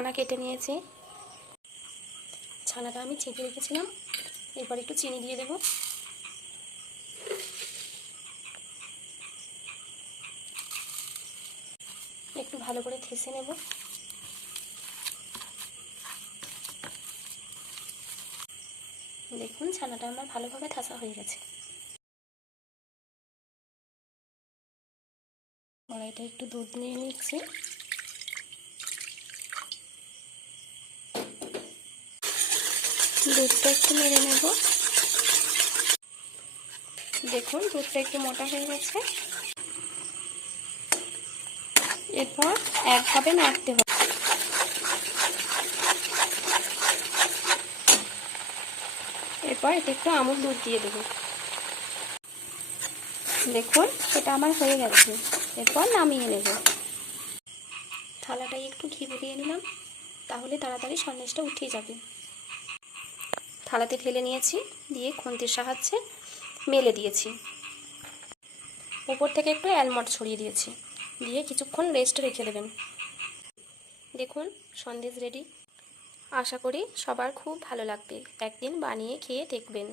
ছানা কেটে নিয়েছি। ছানাটা আমি ছেঁকে রেখেছিলাম। এরপর একটু চিনি দিয়ে দেব। একটু ভালো করে থেসে নেব। দেখুন ছানাটা আমার ভালোভাবে ঠাসা হয়ে গেছে। কড়াইতে একটু দুধ নিয়ে নিচ্ছি। দুধটা একটু নেড়ে নেব। দেখুন দুধটা একটু মোটা হয়ে গেছে। এরপর একভাবে নাড়তে হবে। এরপর এতে একটু আমুল দুধ দিয়ে দেব। দেখুন এটা আমার হয়ে গেছে। এরপর নামিয়ে নেব। থালাটায় একটু ঘি দিয়ে নিলাম, তাহলে তাড়াতাড়ি সন্দেশটা উঠে যাবে। থালাতে ঢেলে নিয়েছি, দিয়ে খুন্তির সাহায্যে মেলে দিয়েছি। উপর থেকে একটু অ্যালমন্ড ছড়িয়ে দিয়েছি, দিয়ে কিছুক্ষণ রেস্ট রেখে দেবেন। দেখুন সন্দেশ রেডি। আশা করি সবার খুব ভালো লাগবে। একদিন বানিয়ে খেয়ে দেখবেন।